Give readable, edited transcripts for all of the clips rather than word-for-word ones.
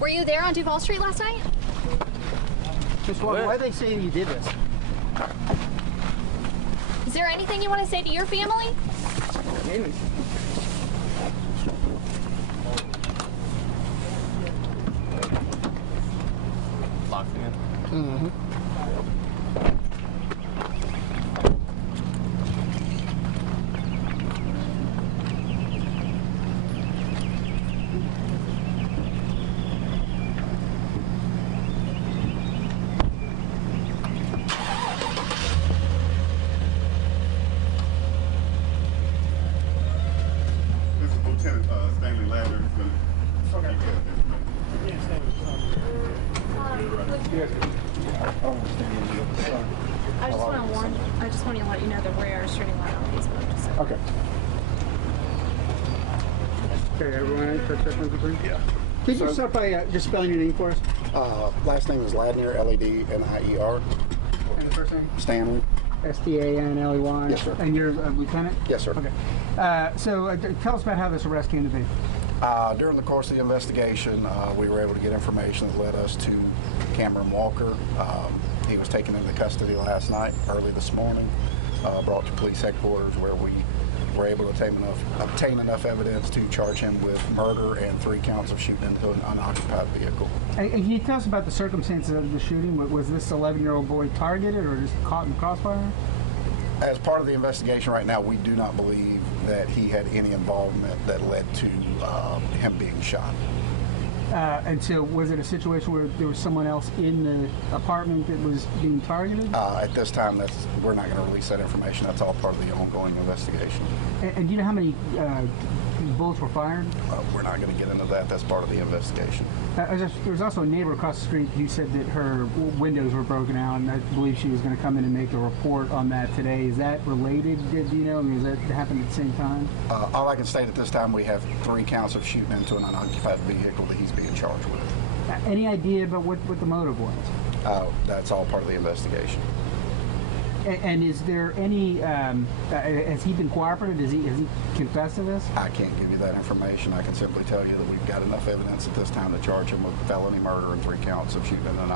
Were you there on Duval Street last night? Just why are they saying you did this? Is there anything you want to say to your family? Maybe. Locked in. Mm-hmm. This is Lieutenant Stanley Ladder. He's going to Okay. give you that information. I just want to let you know that we are streaming live on Facebook. So. Okay. Okay, everyone, Yeah. Can you start by just spelling your name for us? Last name is Ladner, Ladnier. And the first name? Stanley. Stanley. Yes, sir. And you're a lieutenant? Yes, sir. Okay. So tell us about how this arrest came to be. During the course of the investigation, we were able to get information that led us to Cameron Walker. He was taken into custody last night, early this morning, brought to police headquarters where we were able to obtain enough evidence to charge him with murder and 3 counts of shooting into an unoccupied vehicle. And can you tell us about the circumstances of the shooting? Was this 11-year-old boy targeted or just caught in crossfire? As part of the investigation right now, we do not believe that he had any involvement that led to him being shot. And so was it a situation where there was someone else in the apartment that was being targeted? At this time, we're not going to release that information. That's all part of the ongoing investigation. And do you know how many bullets were fired? We're not going to get into that. That's part of the investigation. There was also a neighbor across the street who said that her windows were broken out, and I believe she was going to come in and make a report on that today. Is that related? Do you know? I mean, does that happen at the same time? All I can state at this time, we have 3 counts of shooting into an unoccupied vehicle that he's being charged with. Any idea about what the motive was? That's all part of the investigation. And is there any, has he been cooperative? Has he confessed to this? I can't give you that information. I can simply tell you that we've got enough evidence at this time to charge him with felony murder and 3 counts of shooting in an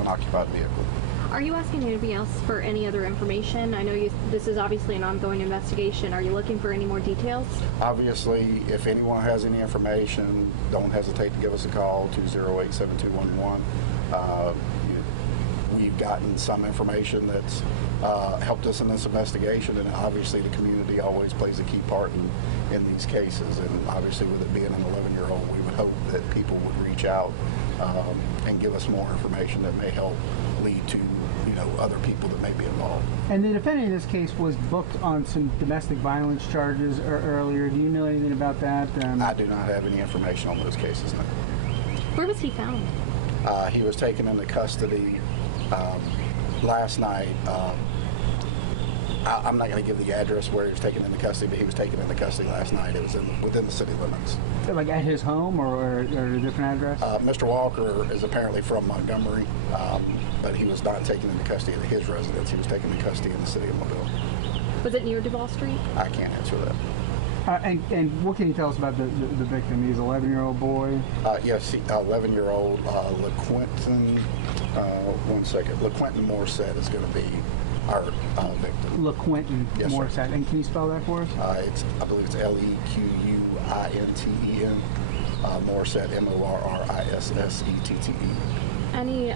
unoccupied vehicle. Are you asking anybody else for any other information? I know this is obviously an ongoing investigation. Are you looking for any more details? Obviously, if anyone has any information, don't hesitate to give us a call, 208-7211. We've gotten some information that's helped us in this investigation, and obviously the community always plays a key part in these cases. And obviously, with it being an 11-year-old, we would hope that people would reach out and give us more information that may help lead to other people that may be involved. And the defendant in this case was booked on some domestic violence charges earlier. Do you know anything about that? I do not have any information on those cases now. Where was he found? He was taken into custody last night. I'm not going to give the address where he was taken into custody, but he was taken into custody last night. It was within the city limits. Like at his home or a different address? Mr. Walker is apparently from Montgomery, but he was not taken into custody at his residence. He was taken into custody in the city of Mobile. Was it near Duval Street? I can't answer that. And what can you tell us about the victim? He's an 11-year-old boy? Yes, 11-year-old LaQuentin, LaQuentin Morissette is going to be our victim. LaQuentin Morissette. Sir. And can you spell that for us? I believe it's Lequinten. Morissette, Morrissettee. Any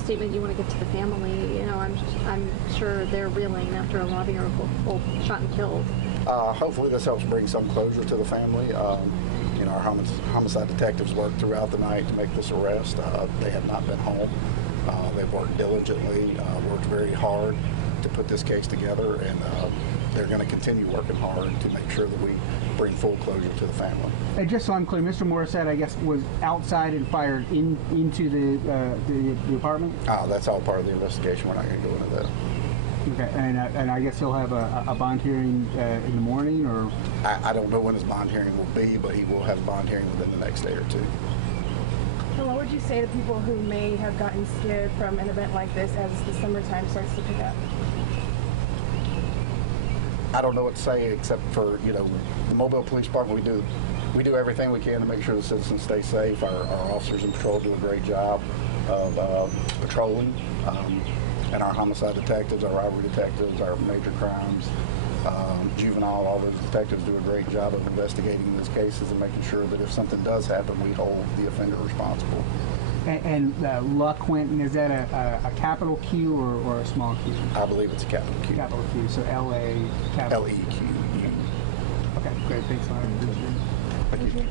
statement you want to give to the family? I'm sure they're reeling after a 11-year-old shot and killed. Hopefully this helps bring some closure to the family. Our homicide detectives worked throughout the night to make this arrest. They have not been home. They've worked diligently, worked very hard to put this case together, and they're going to continue working hard to make sure that we bring full closure to the family. And just so I'm clear, Mr. Morissette, I guess, was outside and fired into the apartment? That's all part of the investigation. We're not going to go into that. Okay, and I guess he'll have a bond hearing in the morning, or? I don't know when his bond hearing will be, but he will have a bond hearing within the next day or 2. So what would you say to people who may have gotten scared from an event like this as the summertime starts to pick up? I don't know what to say except for, the Mobile Police Department, we do we do everything we can to make sure the citizens stay safe. Our officers in patrol do a great job of patrolling, and our homicide detectives, our robbery detectives, our major crimes, juvenile, all those detectives do a great job of investigating these cases and making sure that if something does happen, we hold the offender responsible. And La Quentin, is that a capital Q or a small Q? I believe it's a capital Q. Capital Q, so L-A, capital L-E-Q. Okay, great. Thanks a lot. Thank you.